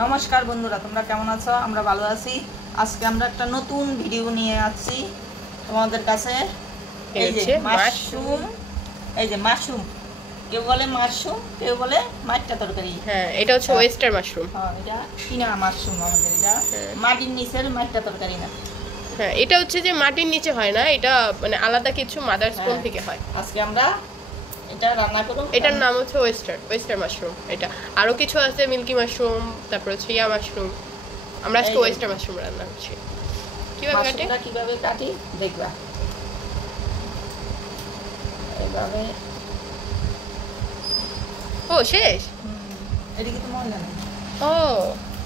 নমস্কার বন্ধুরা, তোমরা কেমন আছো? আমরা ভালো আছি। আজকে আমরা একটা নতুন ভিডিও নিয়ে আসছি তোমাদের কাছে। এই যে মাশরুম, এই যে মাশরুম, কেউ বলে মাশরুম, কেউ বলে মাছটা তরকারি। হ্যাঁ, এটা হচ্ছে ওয়েস্টার মাশরুম। হ্যাঁ, এটা কিনা মাশরুম আমাদের, এটা মাটির নিচের মাছটা তরকারি না। হ্যাঁ, এটা হচ্ছে যে মাটির নিচে হয় না, এটা মানে আলাদা কিছু মাদার স্পুন থেকে হয়। আজকে আমরা এটা রান্না করব। এটার নাম হচ্ছে ওয়েস্টার মাশরুম। এটা আরো কিছু আছে, মিল্কি মাশরুম, তারপর হচ্ছে ইয়া মাশরুম। আমরা আজকে ওয়েস্টার মাশরুম রান্না করছি। কিভাবে কাটি দেখবা। এইভাবে। ও শেষ। এদিকে তো ময়লা নেই। ও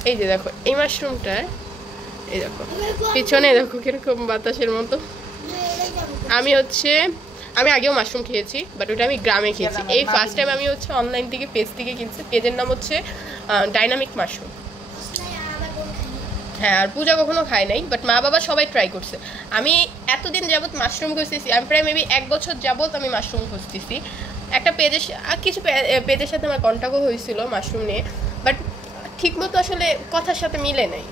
এই যে দেখো এই মাশরুমটা, এই দেখো পিছনে দেখো কিরকম বাতাসের মতো। আমি আগেও মাশরুম খেয়েছি, বাট ওটা আমি গ্রামে খেয়েছি। এই ফার্স্ট টাইম আমি হচ্ছে অনলাইন থেকে পেজ থেকে কিনছি। পেজের নাম হচ্ছে ডাইনামিক মাশরুম। হ্যাঁ, আর পূজা কখনো খায় নাই, বাট মা বাবা সবাই ট্রাই করছে। আমি এতদিন যাবত মাশরুম খুঁজতেছি, আমি প্রায় মেবি 1 বছর যাবত আমি মাশরুম খুঁজতেছি। একটা কিছু পেজের সাথে আমার কন্ট্যাক্টও হয়েছিল মাশরুম নিয়ে, বাট ঠিকমতো আসলে কথার সাথে মিলে নাই।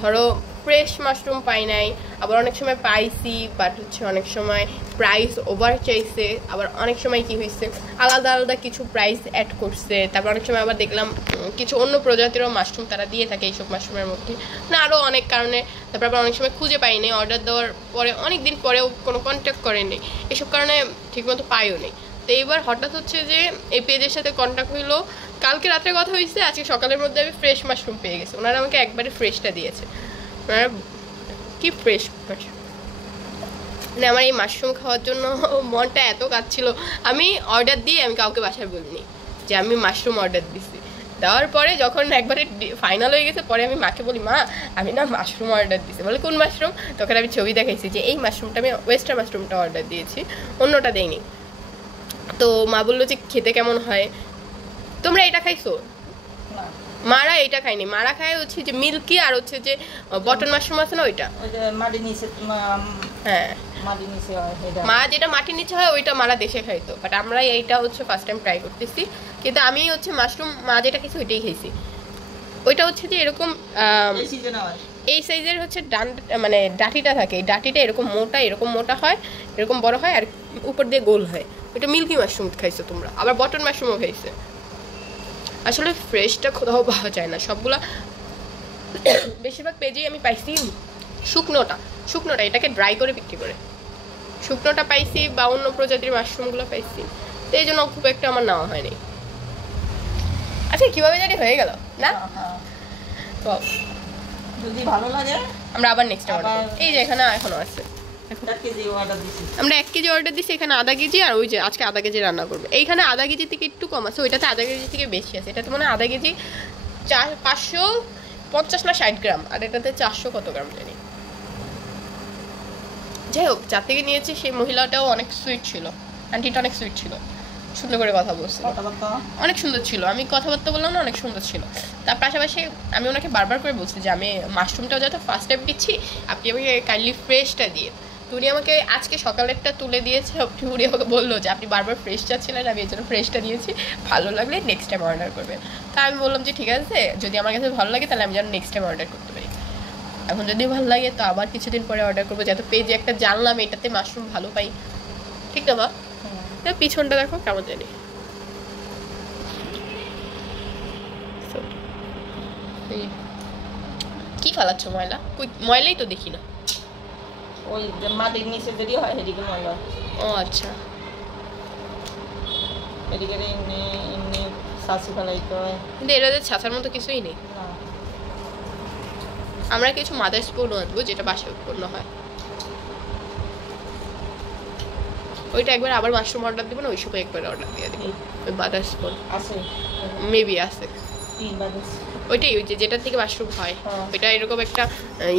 ধরো ফ্রেশ মাশরুম পাই নাই, আবার অনেক সময় পাইছি, বাট হচ্ছে অনেক সময় প্রাইস ওভার চাইছে, আবার অনেক সময় কি হয়েছে আলাদা আলাদা কিছু প্রাইস অ্যাড করছে। তারপর অনেক সময় আবার দেখলাম কিছু অন্য প্রজাতিরও মাশরুম তারা দিয়ে থাকে এইসব মাশরুমের মধ্যে, না আরও অনেক কারণে। তারপর আবার অনেক সময় খুঁজে পাইনি, অর্ডার দেওয়ার পরে অনেক দিন পরেও কোনো কন্ট্যাক্ট করেনি, এসব কারণে ঠিকমতো পাইও নেই। তো এইবার হঠাৎ হচ্ছে যে এই পেজের সাথে কন্ট্যাক্ট হইলো, কালকে রাত্রে কথা হয়েছে, আজকে সকালের মধ্যে আমি ফ্রেশ মাশরুম পেয়ে গেছি। ওনারা আমাকে একবারে ফ্রেশটা দিয়েছে। ওনারা কি ফ্রেশ মানে আমার এই মাশরুম খাওয়ার জন্য মনটা এত কাঁদছিল। আমি অর্ডার দিয়ে আমি কাউকে বাসায় বলিনি যে আমি মাশরুম অর্ডার দিছি। দেওয়ার পরে যখন একবারে ফাইনাল হয়ে গেছে, পরে আমি মাকে বলি, মা আমি না মাশরুম অর্ডার দিছি। বলে কোন মাশরুম? তখন আমি ছবি দেখাইছি যে এই মাশরুমটা আমি ওয়েস্টার মাশরুমটা অর্ডার দিয়েছি, অন্যটা দেইনি। তো মা বললো যে খেতে কেমন হয়, তোমরা এটা খাইছো? মারা এটা খায়নি, মারা খায় হচ্ছে যে মিল্কি আর হচ্ছে যে বটন মাশরুম আছে না, ওইটা। হ্যাঁ, মা যেটা মাটির নিচে হয় ওইটা মারা দেশে খাইতো, বাট আমরা এইটা হচ্ছে ফার্স্ট টাইম ট্রাই করতেছি। কিন্তু আমি হচ্ছে মাশরুম মা যেটা খেয়েছি ওইটাই খাইছি। ওইটা হচ্ছে যে এরকম এই সাইজের হচ্ছে মানে ডাঁটিটা থাকে, এই ডাঁটিটা এরকম মোটা হয়, এরকম বড় হয়, আর উপর দিয়ে গোল হয়। ওইটা মিল্কি মাশরুম খাইছো তোমরা, আবার বটন মাশরুমও খাইছে। আসলে ফ্রেশটা কোথাও পাওয়া যায় না, সবগুলা বেশিরভাগ পেজেই আমি পাইছি শুকনোটা এটাকে ড্রাই করে বিক্রি করে শুকনোটা পাইছি, বা অন্য প্রজাতির মাশরুমগুলো পাইছি। তো এই জন্য খুব একটা আমার নেওয়া হয়নি। আচ্ছা, কিভাবে জানি হয়ে গেল না? তো যদি ভালো লাগে আমরা আবার নেক্সট অর্ডার করব। এই যে এখানে এখনো আছে, আমরা 1 কেজি অর্ডার দিছি, এখানে আধা কেজি, আর ওই যে আজকে আধা কেজি রান্না করবো। এইখানে আধা কেজি থেকে একটু কম আছে, ওইটাতে আধা কেজি থেকে বেশি আছে। এটাতে মানে আধা কেজি 550 না 60 গ্রাম, আর এটাতে 400 কত গ্রাম জানি। যাই হোক, যার থেকে নিয়েছি সেই মহিলাটাও অনেক সুইট ছিল, আন্টিটা অনেক সুইট ছিল, সুন্দর করে কথা বলছিল, অনেক সুন্দর ছিল। আমি কথাবার্তা বললাম না, অনেক সুন্দর ছিল। তার পাশাপাশি আমি ওনাকে বারবার করে বলছি যে আমি মাশরুমটাও যাতে ফার্স্ট টাইম দিচ্ছি, আপনি আমাকে কাইন্ডলি ফ্রেশটা দিয়ে। উনি আমাকে আজকে সকালেরটা তুলে দিয়েছে, উনি আমাকে বললো যে আপনি বারবার ফ্রেশ চাচ্ছিলেন, আমি এই জন্য ফ্রেশটা দিয়েছি, ভালো লাগলে নেক্সট টাইম অর্ডার করবেন। তা আমি বললাম যে ঠিক আছে, যদি আমার কাছে ভালো লাগে তাহলে আমি যেন নেক্সট টাইম অর্ডার করতে পারি। এখন যদি ভালো লাগে তো আবার কিছুদিন পরে অর্ডার করবো, যাতে পেজে একটা জানলাম এটাতে মাশরুম ভালো পাই, ঠিক না? বা পিছনটা দেখো কেমন জানি। কি ফালাচ্ছ ময়লা? ময়লাই তো দেখি না। ওই মাটির নিচে যদি হয় সেদিকে ময়লা। ও আচ্ছা, এদিকে এমনি এমনি শাশি ফেলাইতে হয়, কিন্তু এটাতে ছাঁচার মতো কিছুই নেই। আমরা কিছু মাদার স্পুনও আনবো, যেটা বাসায় উৎপন্ন হয়। ওইটা একবার আবার মাশরুম অর্ডার দিব না, ওই সময় একবার অর্ডার দিয়ে দিব। ওই মাদার স্পুন আছে, মেবি আছে। ওইটাই, ওই যেটার থেকে মাশরুম হয়, ওইটা এরকম একটা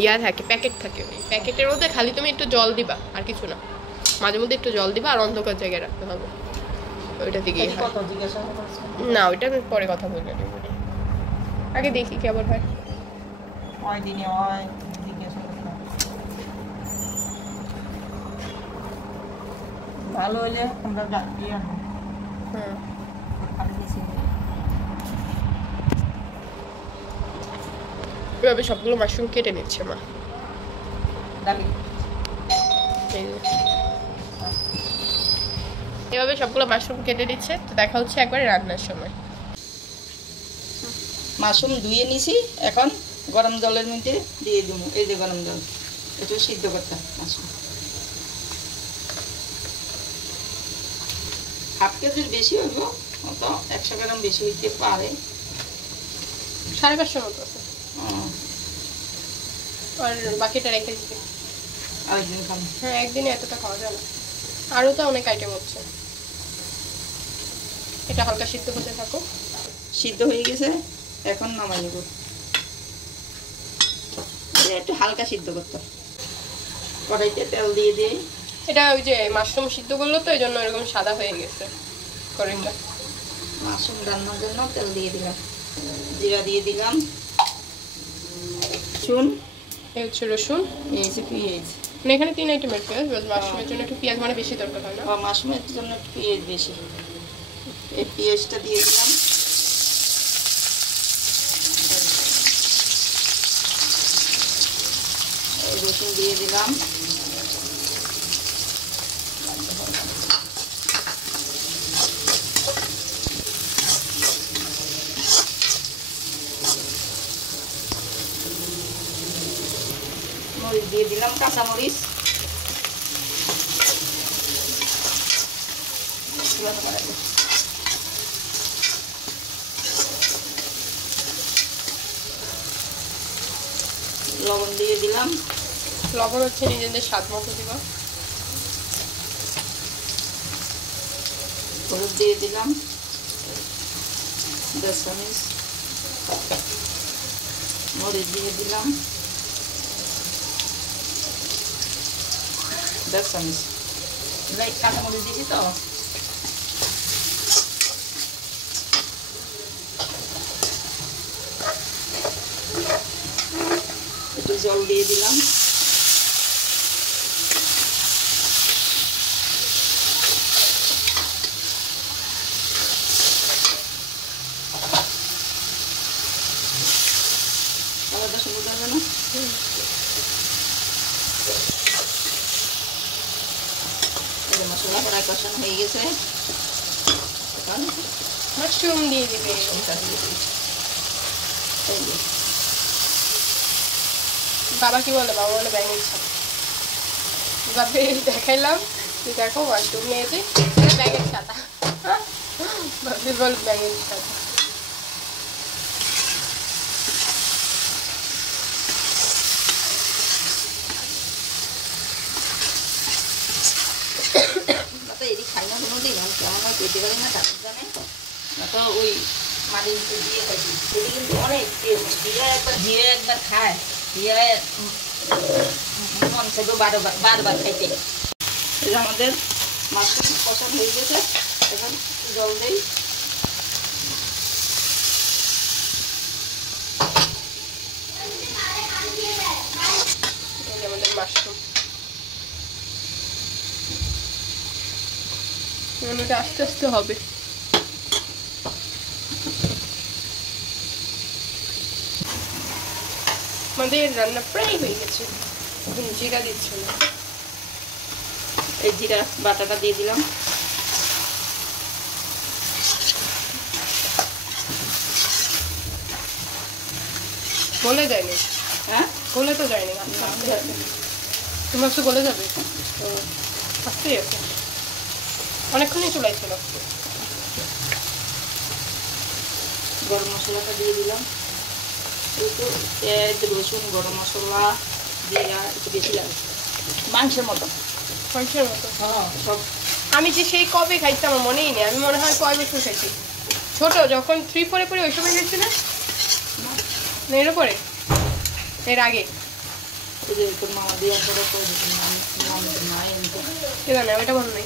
ইয়া থাকে, প্যাকেট থাকে। ওই প্যাকেটের মধ্যে খালি তুমি একটু জল দিবা, আর কিছু না, মাঝে মধ্যে একটু জল দিবা, আর অন্ধকার জায়গায় রাখতে হবে। ওইটা থেকেই হয় না, ওইটা আমি পরে কথা বলবো, আগে দেখি কেমন হয়। ভালো হইলে আমরা দিয়ে আনবো। এভাবে সবগুলো মাশরুম কেটে নিচ্ছে মা। দেখি এই যে। এভাবে সবগুলো মাশরুম কেটে দিচ্ছে। তো দেখা হচ্ছে একবারে রান্নার সময়। মাশরুম ধুয়ে নিছি, এখন গরম জলের মধ্যে দিয়ে দেবো। এই যে গরম জল, একটু সিদ্ধ করতে মাশরুম। 1/2 কেজির বেশি হইব, অত 100 গ্রাম বেশি হইতে পারে। 550 মতো আছে। আর বাকিটা রেখে দিতে আরেকদিন খাবো। হ্যাঁ, একদিনে এতটা খাওয়া যায় না, আরও তো অনেক আইটেম হচ্ছে। এটা হালকা সিদ্ধ হতে থাকো। সিদ্ধ হয়ে গেছে, এখন নামাই নেব। একটু হালকা সিদ্ধ করতে, কড়াইতে তেল দিয়ে দিই। এটা ওই যে মাশরুম সিদ্ধ করলো তো, এই জন্য এরকম সাদা হয়ে গেছে কড়াইটা। মাশরুম রান্নার জন্য তেল দিয়ে দিলাম, জিরা দিয়ে দিলাম, রসুন, এই হচ্ছে রসুন, এই হচ্ছে পেঁয়াজ। মানে এখানে 3 আইটেমের পেঁয়াজ, মাশরুমের জন্য একটু পেঁয়াজ মানে বেশি দরকার হয় না। মাশরুমের জন্য একটু পেঁয়াজ বেশি। এই পেঁয়াজটা দিয়ে দিলাম, রসুন দিয়ে দিলাম, মরিচ দিয়ে দিলাম, কাঁচামরিচ, লবণ দিয়ে দিলাম, লবণ হচ্ছে নিজেদের স্বাদ মতো দিবা। হলুদ দিয়ে দিলাম 10 চামচ, মরিচ দিয়ে দিলাম 10 চামচ, কাঁচামরিচ দিয়েছি তো। একটু জল দিয়ে দিলাম, কালারটা সুন্দর হবে না? মশলা প্রায় কষানো হয়ে গেছে, মাশরুম দিয়ে দিবে। বাবা কি বলে? বাবা বলে ব্যাঙের ছাতা। বাপে দেখাইলাম, তুই দেখো মাশরুম নিয়েছে, ব্যাঙের ছাতা। বাপে বল ব্যাঙের ছাতা। এটি খাই না কোনোদিন, আমি কেমন হয় পেতে পারি না, তাদের জানে তো ওই মাটির দিয়ে খাইছি। সেটি কিন্তু অনেক টেস্ট। জিরে একবার খায়, জিরে মন চাইবে বারবার খাইতে। এই আমাদের মাশরুম কষানো হয়ে গেছে, এখন জল দেই। আমাদের মাশরুম এটা আস্তে আস্তে হবে। আমাদের রান্না প্রায় হয়ে গেছে, এখন জিরা দিচ্ছে না। এই জিরা বাটাটা দিয়ে দিলাম, গলে যায়নি। হ্যাঁ গলে তো যায়নি, তোমার তো গলে যাবে, আস্তেই আছে, অনেকক্ষণই চুলাই ছিল। গরম মশলাটা দিয়ে দিলাম, একটু পেঁয়াজ, রসুন, গরম মশলা, জিরা একটু বেশি লাগে, মাংসের মতো। মাংসের মতো? হ্যাঁ সব। আমি যে সেই কবে খাইছি আমার মনেই নেই, আমি মনে হয় কয় বছর খাইছি, ছোট যখন 3-4 পরে ওই সময় খাইছি না, এর পরে এর আগে মামা দিয়ে না, ওইটা মনে নেই।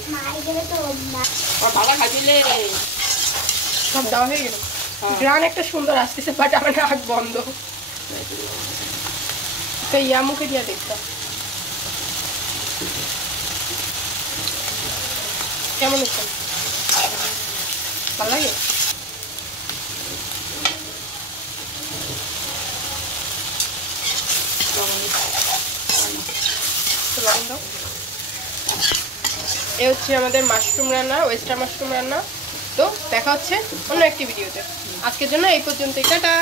ভালো খাইছিলে সব দেওয়া হয়ে গেল। গ্রান একটা সুন্দর আসতেছে, বাট আমার নাক বন্ধ। ইয়া মুখে দিয়া দেখতাম কেমন হচ্ছে, ভালো লাগে। লবণ দাও। এ হচ্ছে আমাদের মাশরুম রান্না, ওয়েস্টার মাশরুম রান্না। তো দেখা হচ্ছে অন্য একটি ভিডিওতে। আজকের জন্য এই পর্যন্তই, টাটা।